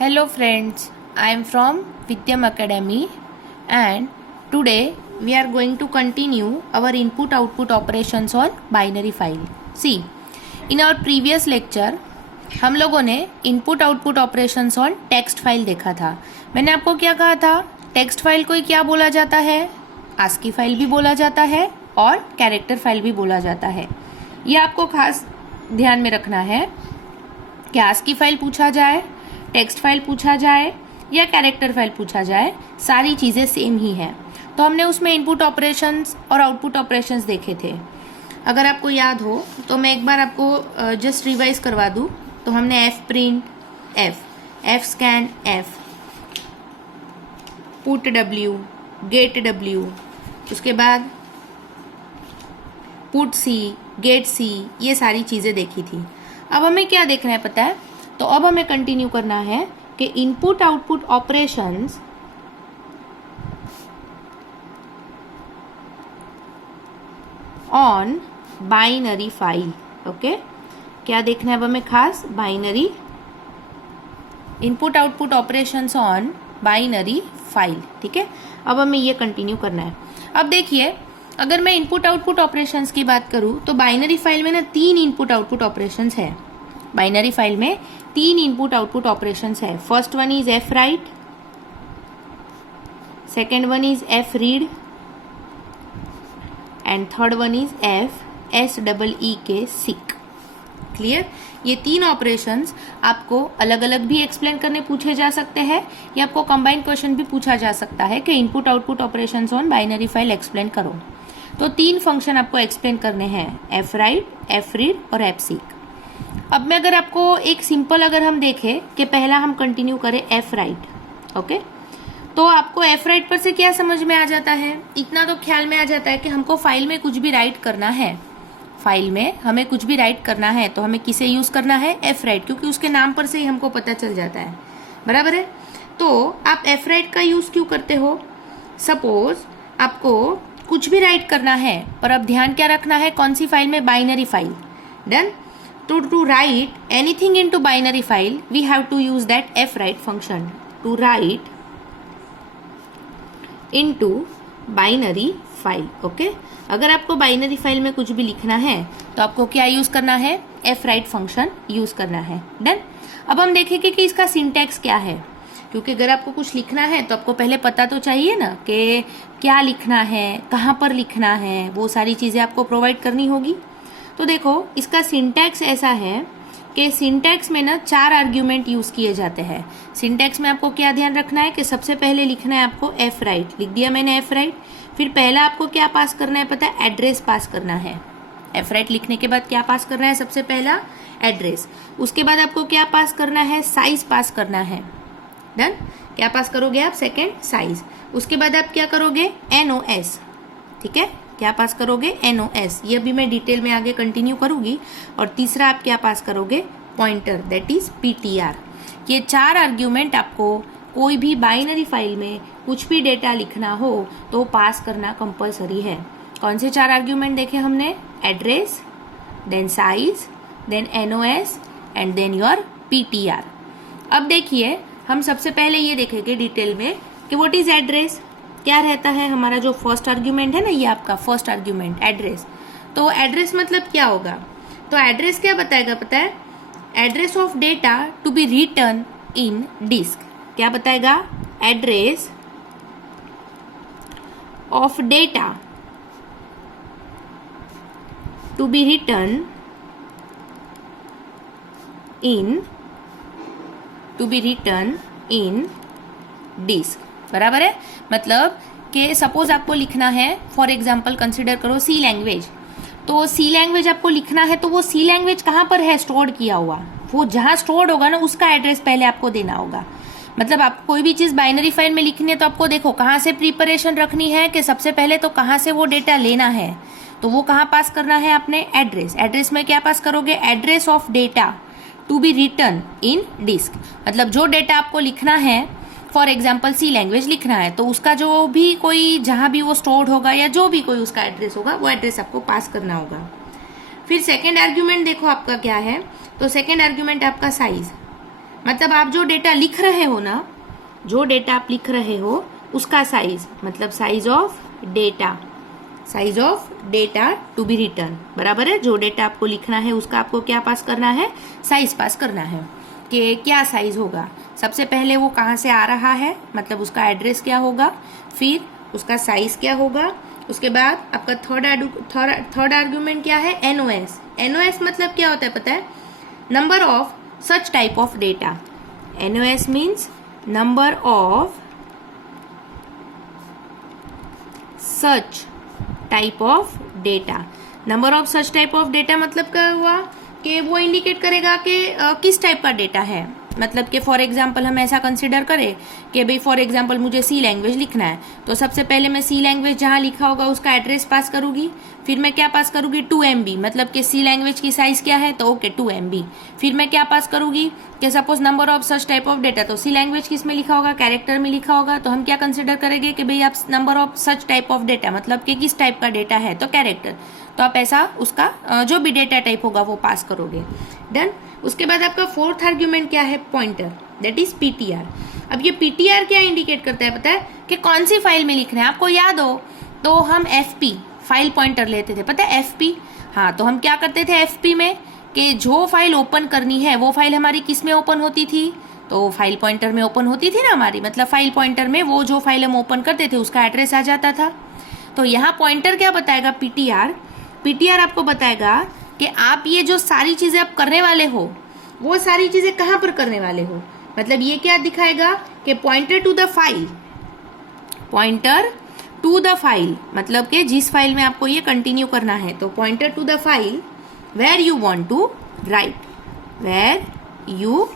Hello friends, I am from Vidyam Academy and today we are going to continue our input-output operations on binary file. See, in our previous lecture हम लोगों ने input-output operations on text file देखा था. मैंने आपको क्या कहा था? text file को क्या बोला जाता है? ASCII फाइल भी बोला जाता है और कैरेक्टर फाइल भी बोला जाता है. ये आपको खास ध्यान में रखना है कि ASCII फाइल पूछा जाए, टेक्स्ट फाइल पूछा जाए या कैरेक्टर फाइल पूछा जाए, सारी चीज़ें सेम ही हैं. तो हमने उसमें इनपुट ऑपरेशंस और आउटपुट ऑपरेशंस देखे थे. अगर आपको याद हो तो मैं एक बार आपको जस्ट रिवाइज करवा दूँ. तो हमने F print F scan F, put W, get W, उसके बाद पुट सी, गेट सी, ये सारी चीज़ें देखी थी. अब हमें क्या देखना है पता है? तो अब हमें कंटिन्यू करना है कि input output operations on binary file. Okay, क्या देखना है अब हमें खास? Binary input output operations on binary file. ठीक है, अब हमें ये कंटिन्यू करना है. अब देखिए, अगर मैं इनपुट आउटपुट ऑपरेशंस की बात करूं तो बाइनरी फाइल में ना 3 इनपुट आउटपुट ऑपरेशंस है. बाइनरी फाइल में 3 इनपुट आउटपुट ऑपरेशंस है. First one is F right, second one is F read and third one is F SEE seek. Clear? ये 3 ऑपरेशंस आपको अलग अलग भी एक्सप्लेन करने पूछे जा सकते हैं या आपको कंबाइंड क्वेश्चन भी पूछा जा सकता है कि input output operations on binary file explain करो. तो 3 फंक्शन आपको एक्सप्लेन करने हैं, एफ राइट, एफ रीड और एफ सीक. अब मैं अगर आपको एक सिंपल अगर हम देखें कि पहला हम कंटिन्यू करें एफ राइट. ओके, तो आपको एफ राइट पर से क्या समझ में आ जाता है? इतना तो ख्याल में आ जाता है कि हमको फाइल में कुछ भी राइट करना है. फाइल में हमें कुछ भी राइट करना है तो हमें किसे यूज करना है? एफ राइट, क्योंकि उसके नाम पर से ही हमको पता चल जाता है. बराबर है? तो आप एफ राइट का यूज क्यों करते हो? सपोज आपको कुछ भी राइट करना है, पर अब ध्यान क्या रखना है? कौन सी फाइल में? Binary file. Done. To write anything into binary file, we have to use that fwrite function to write into binary file. Okay? अगर आपको बाइनरी फाइल में कुछ भी लिखना है तो आपको क्या यूज करना है? fwrite फंक्शन यूज करना है. डन. अब हम देखेंगे कि इसका सिंटैक्स क्या है, क्योंकि अगर आपको कुछ लिखना है तो आपको पहले पता तो चाहिए ना कि क्या लिखना है, कहाँ पर लिखना है, वो सारी चीजें आपको प्रोवाइड करनी होगी. तो देखो, इसका सिंटैक्स ऐसा है कि सिंटैक्स में ना 4 आर्ग्यूमेंट यूज किए जाते हैं. सिंटैक्स में आपको क्या ध्यान रखना है कि सबसे पहले लिखना है आपको एफ राइट. लिख दिया मैंने एफ राइट. फिर पहला आपको क्या पास करना है पता है? एड्रेस पास करना है. एफ राइट लिखने के बाद क्या पास करना है? सबसे पहला एड्रेस. उसके बाद आपको क्या पास करना है? साइज पास करना है. डन. क्या पास करोगे आप? Second size. उसके बाद आप क्या करोगे? NOS. ठीक है, क्या पास करोगे? NOS. ये भी मैं डिटेल में आगे कंटिन्यू करूंगी. और तीसरा आप क्या पास करोगे? Pointer, that is PTR. ये 4 आर्ग्यूमेंट आपको कोई भी बाइनरी फाइल में कुछ भी डेटा लिखना हो तो पास करना कंपलसरी है. कौन से 4 आर्ग्यूमेंट देखे हमने? Address, then size, then NOS and then your PTR. अब देखिए, हम सबसे पहले ये देखेंगे डिटेल में कि व्हाट इज एड्रेस. क्या रहता है हमारा जो फर्स्ट आर्ग्यूमेंट है ना, ये आपका फर्स्ट आर्ग्यूमेंट एड्रेस. तो एड्रेस मतलब क्या होगा? तो एड्रेस क्या बताएगा पता है? Address of data to be return in disk. क्या बताएगा? Address of data to be return in disk. बराबर है? मतलब कि सपोज आपको लिखना है, फॉर एग्जाम्पल कंसिडर करो सी लैंग्वेज. तो सी लैंग्वेज आपको लिखना है तो वो सी लैंग्वेज कहाँ पर है स्टोर्ड किया हुआ? वो जहां स्टोर्ड होगा ना, उसका एड्रेस पहले आपको देना होगा. मतलब आपको कोई भी चीज बाइनरी फाइल में लिखनी है तो आपको देखो कहाँ से प्रिपरेशन रखनी है कि सबसे पहले तो कहाँ से वो डेटा लेना है. तो वो कहाँ पास करना है आपने? एड्रेस. एड्रेस में क्या पास करोगे? Address of data to be return in disk. मतलब जो डेटा आपको लिखना है, फॉर एग्जाम्पल सी लैंग्वेज लिखना है तो उसका जो भी कोई जहां भी वो स्टोर्ड होगा या जो भी कोई उसका एड्रेस होगा, वो एड्रेस आपको पास करना होगा. फिर सेकेंड आर्ग्यूमेंट देखो आपका क्या है. तो सेकेंड आर्ग्यूमेंट आपका साइज. मतलब आप जो डेटा लिख रहे हो ना, जो डेटा आप लिख रहे हो उसका साइज, मतलब size of data, size of data to be return, बराबर है। जो डेटा आपको लिखना है उसका आपको क्या पास करना है, साइज पास करना है कि क्या साइज होगा। सबसे पहले वो कहाँ से आ रहा है, मतलब उसका एड्रेस क्या होगा, फिर उसका साइज क्या होगा, उसके बाद आपका थर्ड आर्गुमेंट क्या है, एनओएस। एनओएस मतलब क्या होता है पता है, number of such type of data. NOS means number of such type of data. Number of such type of data मतलब क्या हुआ कि वो इंडिकेट करेगा कि किस टाइप का डेटा है। मतलब कि फॉर एग्जांपल हम ऐसा कंसिडर करें कि भाई फॉर एग्जांपल मुझे सी लैंग्वेज लिखना है, तो सबसे पहले मैं सी लैंग्वेज जहां लिखा होगा उसका एड्रेस पास करूंगी, फिर मैं क्या पास करूंगी 2 MB, मतलब कि सी लैंग्वेज की साइज क्या है, तो ओके 2 MB। फिर मैं क्या पास करूंगी कि suppose number of such type of data, तो सी लैंग्वेज किस में लिखा होगा, कैरेक्टर में लिखा होगा, तो हम क्या कंसिडर करेंगे कि भाई आप number of such type of data मतलब कि किस टाइप का डेटा है, तो कैरेक्टर, तो आप ऐसा उसका जो भी डेटा टाइप होगा वो पास करोगे। डन। उसके बाद आपका फोर्थ आर्ग्यूमेंट क्या है, पॉइंटर, दैट इज पीटीआर। अब ये पीटीआर क्या इंडिकेट करता है पता है, कि कौन सी फाइल में लिखना है। आपको याद हो तो हम एफपी फाइल पॉइंटर लेते थे, पता है एफपी। हाँ, तो हम क्या करते थे एफपी में कि जो फाइल ओपन करनी है वो फाइल हमारी किस में ओपन होती थी, तो फाइल पॉइंटर में ओपन होती थी ना हमारी, मतलब फाइल पॉइंटर में वो जो फाइल हम ओपन करते थे उसका एड्रेस आ जाता था। तो यहाँ पॉइंटर क्या बताएगा, पीटीआर। पीटीआर आपको बताएगा कि आप ये जो सारी चीजें आप करने वाले हो वो सारी चीजें कहाँ पर करने वाले हो। मतलब ये क्या दिखाएगा कि pointer to the file, pointer to the file मतलब कि जिस फाइल में आपको ये कंटिन्यू करना है, तो pointer to the file where you want to write, where you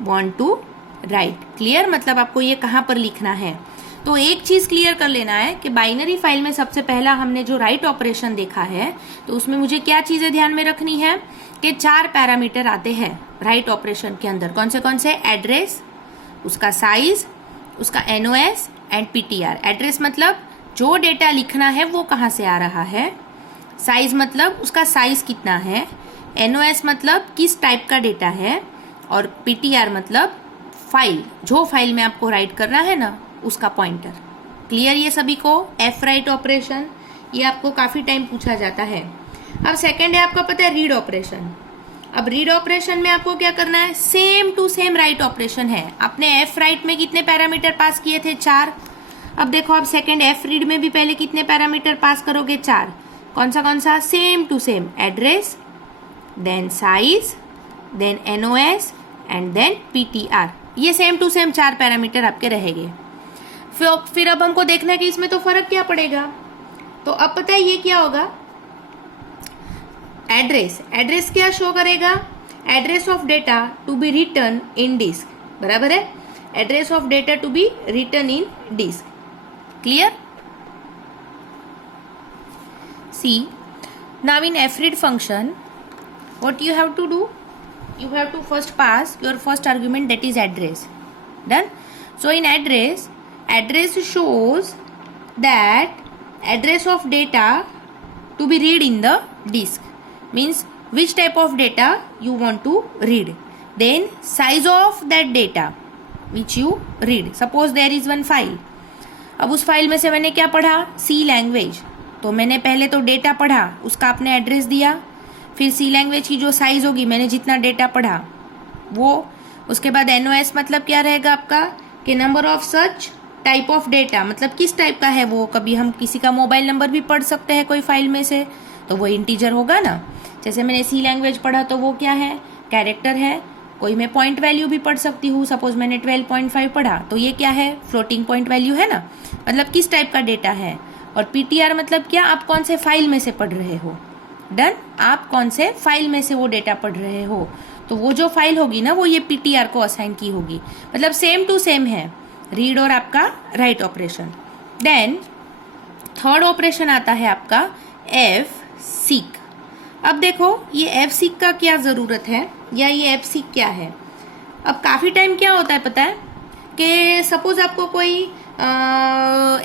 want to write. Clear, मतलब आपको ये कहाँ पर लिखना है। तो एक चीज क्लियर कर लेना है कि बाइनरी फाइल में सबसे पहला हमने जो राइट ऑपरेशन देखा है, तो उसमें मुझे क्या चीजें ध्यान में रखनी है कि 4 पैरामीटर आते हैं राइट ऑपरेशन के अंदर। कौन से, एड्रेस, उसका साइज, उसका एनओएस एंड पीटीआर। एड्रेस मतलब जो डेटा लिखना है वो कहाँ से आ रहा है, साइज मतलब उसका साइज कितना है, एनओएस मतलब किस टाइप का डेटा है, और पीटीआर मतलब फाइल, जो फाइल में आपको राइट करना है ना उसका पॉइंटर। क्लियर ये सभी को। एफ राइट ऑपरेशन ये आपको काफी टाइम पूछा जाता है। अब सेकंड है आपका पता है रीड ऑपरेशन। अब रीड ऑपरेशन में आपको क्या करना है, same to same write operation है। आपने एफ राइट में कितने पैरामीटर पास किए थे, 4। अब देखो आप सेकंड एफ रीड में भी पहले कितने पैरामीटर पास करोगे, 4। कौन सा, same to same, address, then size, then NOS and then PTR. ये सेम टू सेम 4 पैरामीटर आपके रहेंगे। फिर अब हमको देखना है कि इसमें तो फर्क क्या पड़ेगा। तो अब पता है ये क्या होगा, एड्रेस। एड्रेस क्या शो करेगा, address of data to be return in disk, बराबर है, address of data to be return in disk. Clear. See now in fread function what you have to do, you have to first pass your first argument, that is address. Done. So in address shows that address of data to be read in the disk, means which type of data you want to read, then size of that data which you read. Suppose there is one file, अब उस file में से मैंने क्या पढ़ा, सी language, तो मैंने पहले तो डेटा पढ़ा, उसका आपने एड्रेस दिया, फिर सी लैंग्वेज की जो साइज होगी मैंने जितना डेटा पढ़ा वो, उसके बाद एनओएस मतलब क्या रहेगा आपका कि number of such type of data, मतलब किस टाइप का है वो। कभी हम किसी का मोबाइल नंबर भी पढ़ सकते हैं कोई फाइल में से, तो वो इंटीजर होगा ना। जैसे मैंने सी लैंग्वेज पढ़ा तो वो क्या है, कैरेक्टर है। कोई मैं पॉइंट वैल्यू भी पढ़ सकती हूँ, सपोज मैंने 12.5 पढ़ा तो ये क्या है, फ्लोटिंग पॉइंट वैल्यू है ना, मतलब किस टाइप का डेटा है। और पीटीआर मतलब क्या, आप कौन से फाइल में से पढ़ रहे हो। डन, आप कौन से फाइल में से वो डेटा पढ़ रहे हो, तो वो जो फाइल होगी ना वो ये पीटीआर को असाइन की होगी। मतलब सेम टू सेम है रीड और आपका write operation. Then third operation आता है आपका एफ सीक। अब देखो ये एफ सीक का क्या जरूरत है, या ये एफ सीक क्या है। अब काफी टाइम क्या होता है पता है कि सपोज आपको कोई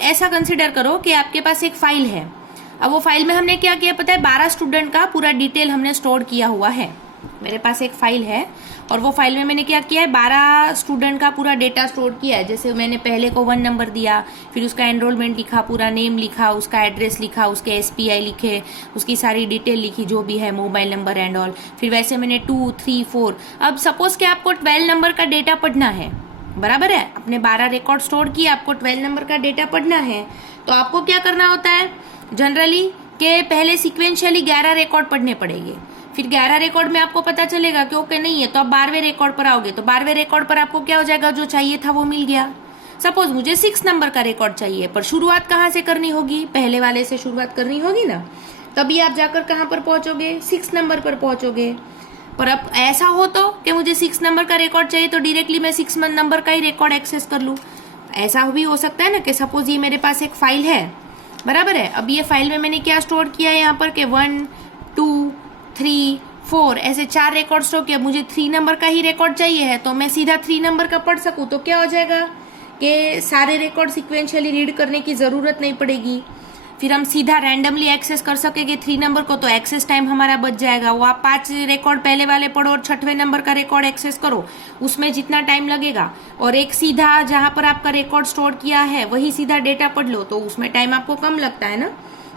ऐसा कंसिडर करो कि आपके पास एक फाइल है। अब वो फाइल में हमने क्या किया पता है, 12 स्टूडेंट का पूरा डिटेल हमने स्टोर किया हुआ है। मेरे पास एक फाइल है और वो फाइल में मैंने क्या किया है, 12 स्टूडेंट का पूरा डेटा स्टोर किया है। जैसे मैंने पहले को 1 नंबर दिया, फिर उसका एनरोलमेंट लिखा, पूरा नेम लिखा, उसका एड्रेस लिखा, उसके SPI लिखे, उसकी सारी डिटेल लिखी जो भी है, मोबाइल नंबर एंड ऑल। फिर वैसे मैंने 2, 3, 4। अब सपोज कि आपको 12 नंबर का डेटा पढ़ना है, बराबर है, अपने 12 रिकॉर्ड स्टोर किए, आपको 12 नंबर का डेटा पढ़ना है, तो आपको क्या करना होता है जनरली कि पहले सिक्वेंशियली 11 रिकॉर्ड पढ़ने पड़ेंगे। फिर 11 रिकॉर्ड में आपको पता चलेगा कि ओके नहीं है, तो आप 12वें रिकॉर्ड पर आओगे, तो 12वें रिकॉर्ड पर आपको क्या हो जाएगा, जो चाहिए था वो मिल गया। सपोज मुझे 6 नंबर का रिकॉर्ड चाहिए, पर शुरुआत कहाँ से करनी होगी, पहले वाले से शुरुआत करनी होगी ना, तभी आप जाकर कहाँ पर पहुंचोगे, 6 नंबर पर पहुंचोगे। पर अब ऐसा हो तो कि मुझे 6 नंबर का रिकॉर्ड चाहिए, तो डायरेक्टली मैं 6 नंबर का ही रिकॉर्ड एक्सेस कर लूँ। ऐसा भी हो सकता है ना कि सपोज ये मेरे पास एक फाइल है, बराबर है। अब ये फाइल में मैंने क्या स्टोर किया है यहाँ पर कि 1, 2, 3, 4 ऐसे 4 रिकॉर्ड स्टोर किया। मुझे 3 नंबर का ही रिकॉर्ड चाहिए है, तो मैं सीधा 3 नंबर का पढ़ सकूं तो क्या हो जाएगा कि सारे रिकॉर्ड सिक्वेंशियली रीड करने की जरूरत नहीं पड़ेगी। फिर हम सीधा रैंडमली एक्सेस कर सकेंगे 3 नंबर को, तो एक्सेस टाइम हमारा बच जाएगा। वो आप 5 रिकॉर्ड पहले वाले पढ़ो और 6वें नंबर का रिकॉर्ड एक्सेस करो, उसमें जितना टाइम लगेगा, और एक सीधा जहां पर आपका रिकॉर्ड स्टोर किया है वही सीधा डेटा पढ़ लो, तो उसमें टाइम आपको कम लगता है ना,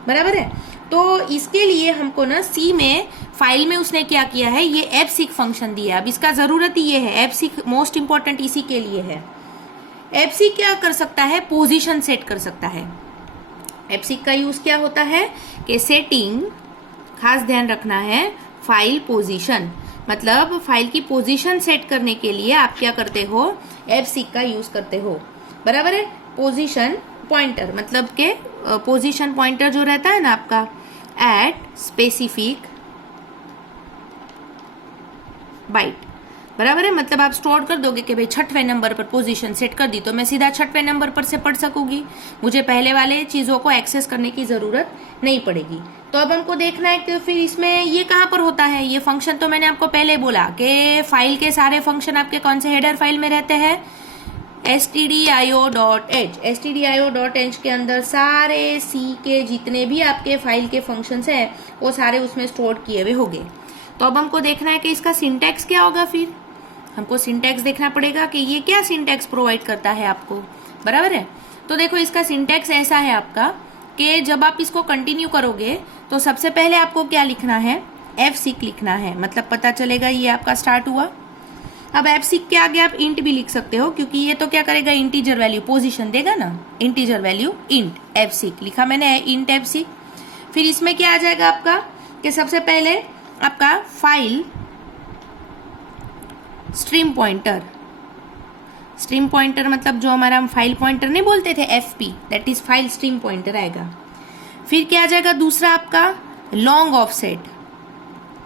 बराबर है। तो इसके लिए हमको ना सी में फाइल में उसने क्या किया है, ये fseek फंक्शन दिया है। अब इसका जरूरत ही ये है, fseek मोस्ट इंपॉर्टेंट इसी के लिए है। fseek क्या कर सकता है, पोजीशन सेट कर सकता है। fseek का यूज क्या होता है कि सेटिंग, खास ध्यान रखना है, फाइल पोजीशन, मतलब फाइल की पोजीशन सेट करने के लिए आप क्या करते हो, fseek का यूज करते हो, बराबर है। पोजीशन पॉइंटर मतलब के पोजीशन पॉइंटर जो रहता है ना आपका, एट स्पेसिफिक बाइट, बराबर है। मतलब आप स्टोर कर दोगे कि भाई 6वें नंबर पर पोजीशन सेट कर दी, तो मैं सीधा 6वें नंबर पर से पढ़ सकूंगी, मुझे पहले वाले चीजों को एक्सेस करने की जरूरत नहीं पड़ेगी। तो अब हमको देखना है कि फिर इसमें ये कहाँ पर होता है। ये फंक्शन तो मैंने आपको पहले बोला कि फाइल के सारे फंक्शन आपके कौन से हेडर फाइल में रहते हैं, stdio.h। stdio.h के अंदर सारे सी के जितने भी आपके फाइल के फंक्शंस हैं वो सारे उसमें स्टोर किए हुए होंगे। तो अब हमको देखना है कि इसका सिंटैक्स क्या होगा। फिर हमको सिंटैक्स देखना पड़ेगा कि ये क्या सिंटैक्स प्रोवाइड करता है आपको, बराबर है। तो देखो इसका सिंटैक्स ऐसा है आपका कि जब आप इसको कंटिन्यू करोगे तो सबसे पहले आपको क्या लिखना है, fseek लिखना है, मतलब पता चलेगा ये आपका स्टार्ट हुआ। अब fseek के आगे आप इंट भी लिख सकते हो, क्योंकि ये तो क्या करेगा, इंटीजर वैल्यू पोजीशन देगा ना, इंटीजर वैल्यू इंट fseek लिखा मैंने, इंट fseek। फिर इसमें क्या आ जाएगा आपका कि सबसे पहले आपका file stream pointer, stream pointer मतलब जो हमारा हम फाइल पॉइंटर नहीं बोलते थे fp, that is file stream pointer आएगा। फिर क्या आ जाएगा दूसरा आपका लॉन्ग ऑफसेट,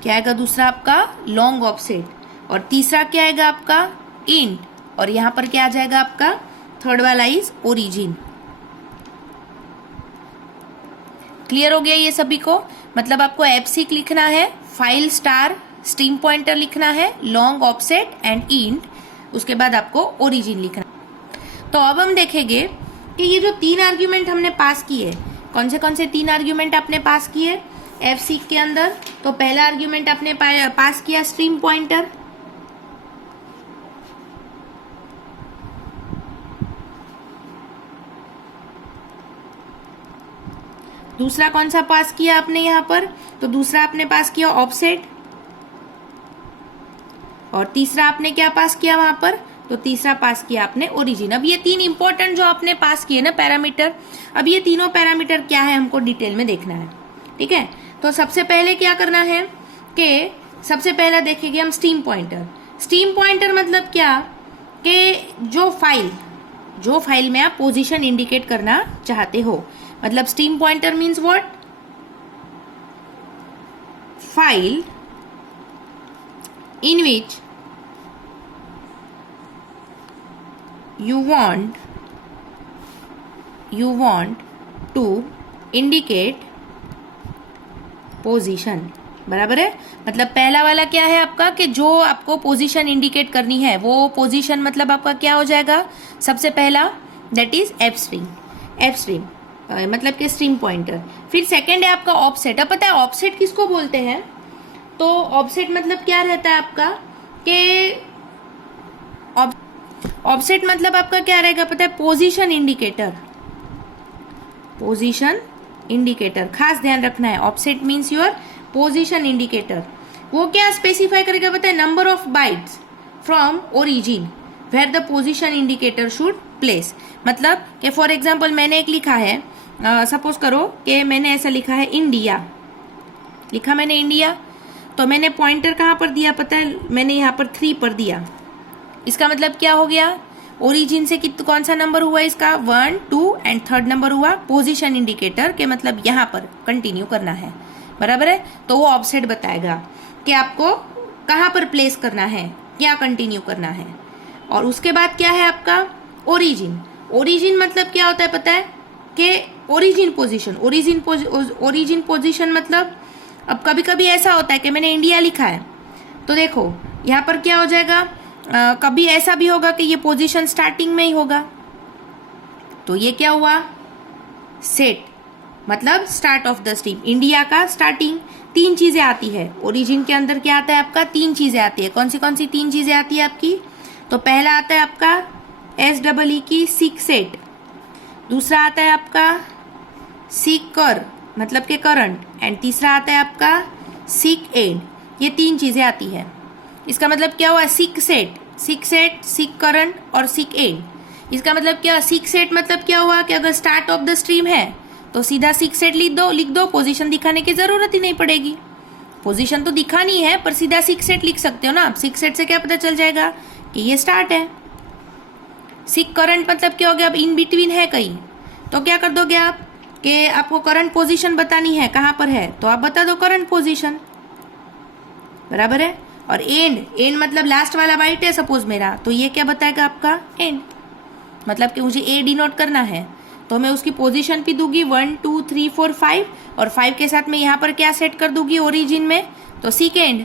क्या आएगा दूसरा आपका लॉन्ग ऑफसेट, और तीसरा क्या आएगा आपका इंट, और यहां पर क्या आ जाएगा आपका थर्ड वाला इज ओरिजिन। क्लियर हो गया ये सभी को। मतलब आपको fseek लिखना है, फाइल स्टार स्ट्रीम पॉइंटर लिखना है, लॉन्ग ऑफसेट एंड इंट, उसके बाद आपको ओरिजिन लिखना। तो अब हम देखेंगे कि ये जो 3 आर्ग्यूमेंट हमने पास किए, कौन से 3 आर्ग्यूमेंट आपने पास किए fseek के अंदर। तो पहला आर्ग्यूमेंट आपने पास किया स्ट्रीम पॉइंटर, दूसरा कौन सा पास किया आपने यहाँ पर, तो दूसरा आपने पास किया ऑफसेट, और तीसरा आपने क्या पास किया वहां पर, तो तीसरा पास किया आपने ओरिजिन। अब ये 3 इंपॉर्टेंट जो आपने पास किए ना पैरामीटर, अब ये तीनों पैरामीटर क्या है हमको डिटेल में देखना है, ठीक है। तो सबसे पहले क्या करना है कि सबसे पहला देखेंगे हम स्ट्रीम पॉइंटर। स्ट्रीम पॉइंटर मतलब क्या कि जो फाइल में आप पोजीशन इंडिकेट करना चाहते हो, मतलब stream pointer means what, file in which you want to indicate position, बराबर है। मतलब पहला वाला क्या है आपका कि जो आपको पोजीशन इंडिकेट करनी है, वो पोजीशन मतलब आपका क्या हो जाएगा, सबसे पहला दैट इज एफ स्ट्रीम मतलब कि स्ट्रीम पॉइंटर। फिर सेकंड है आपका ऑफसेट। अब पता है ऑफसेट किसको बोलते हैं, तो ऑफसेट मतलब क्या रहता है आपका कि ऑफसेट मतलब आपका क्या रहेगा पता है, पोजीशन इंडिकेटर। पोजीशन इंडिकेटर खास ध्यान रखना है, offset means your position indicator. वो क्या स्पेसिफाई करेगा पता है, number of bytes from origin where the position indicator should place. मतलब कि फॉर एग्जाम्पल मैंने एक लिखा है, सपोज करो कि मैंने ऐसा लिखा है इंडिया, लिखा मैंने इंडिया, तो मैंने पॉइंटर कहाँ पर दिया पता है, मैंने यहाँ पर 3 पर दिया। इसका मतलब क्या हो गया, ओरिजिन से कौन सा नंबर हुआ इसका, 1, 2 एंड 3rd नंबर हुआ पोजीशन इंडिकेटर के, मतलब यहाँ पर कंटिन्यू करना है, बराबर है। तो वो ऑफसेट बताएगा कि आपको कहाँ पर प्लेस करना है, क्या कंटिन्यू करना है। और उसके बाद क्या है आपका ओरिजिन। ओरिजिन मतलब क्या होता है पता है कि ओरिजिन पोजीशन। ओरिजिन पोजीशन मतलब अब कभी कभी ऐसा होता है कि मैंने इंडिया लिखा है, तो देखो यहाँ पर क्या हो जाएगा, कभी ऐसा भी होगा कि ये पोजीशन स्टार्टिंग में ही होगा, तो ये क्या हुआ, सेट मतलब start of the stream, India का स्टार्टिंग। 3 चीजें आती है ओरिजिन के अंदर, क्या आता है आपका, 3 चीजें आती है। कौन सी 3 चीजें आती है आपकी, तो पहला आता है आपका SEE की सीक सेट, दूसरा आता है आपका सीक कर मतलब के करंट, एंड तीसरा आता है आपका सीक एंड। ये 3 चीजें आती है। इसका मतलब क्या हुआ, सीक सेट, सीक करंट और सीक एंड। इसका मतलब क्या, सीक सेट मतलब क्या हुआ कि अगर स्टार्ट ऑफ द स्ट्रीम है तो सीधा सीक सेट लिख दो, पोजीशन दिखाने की जरूरत ही नहीं पड़ेगी। पोजीशन तो दिखानी है पर सीधा सीक सेट लिख सकते हो ना आप। सीक सेट से क्या पता चल जाएगा कि ये स्टार्ट है। सीक करंट मतलब क्या हो गया, अब इन बिटवीन है कहीं, तो क्या कर दोगे आप कि आपको करंट पोजीशन बतानी है कहाँ पर है, तो आप बता दो करंट पोजीशन, बराबर है। और एंड मतलब लास्ट वाला बाइट है सपोज मेरा, तो ये क्या बताएगा आपका एंड, मतलब कि मुझे ए डिनोट करना है, तो मैं उसकी पोजीशन भी दूंगी 1 2 3 4 5, और 5 के साथ मैं यहाँ पर क्या सेट कर दूंगी ओरिजिन में, तो सीक एंड।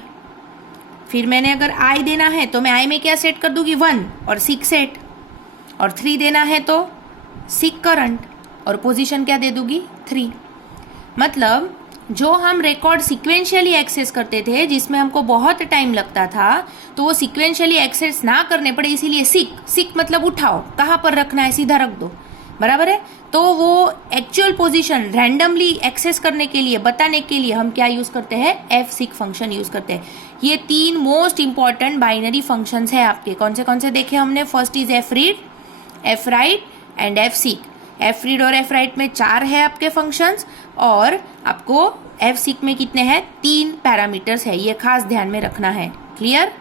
फिर मैंने अगर आई देना है तो मैं आई में क्या सेट कर दूंगी 1 और सीक सेट, और 3 देना है तो सीक करंट, और पोजीशन क्या दे दूंगी 3। मतलब जो हम रिकॉर्ड सिक्वेंशियली एक्सेस करते थे जिसमें हमको बहुत टाइम लगता था, तो वो सिक्वेंशियली एक्सेस ना करने पड़े, इसीलिए सीक मतलब उठाओ, कहाँ पर रखना है सीधा रख दो, बराबर है। तो वो एक्चुअल पोजीशन रैंडमली एक्सेस करने के लिए, बताने के लिए हम क्या यूज करते हैं, fseek फंक्शन यूज करते हैं। ये 3 मोस्ट इंपॉर्टेंट बाइनरी फंक्शंस है आपके। कौन से देखे हमने, first is fread, fwrite and fseek। fread और fwrite में 4 है आपके फंक्शंस, और आपको fseek में कितने हैं, 3 पैरामीटर्स है, ये खास ध्यान में रखना है। क्लियर।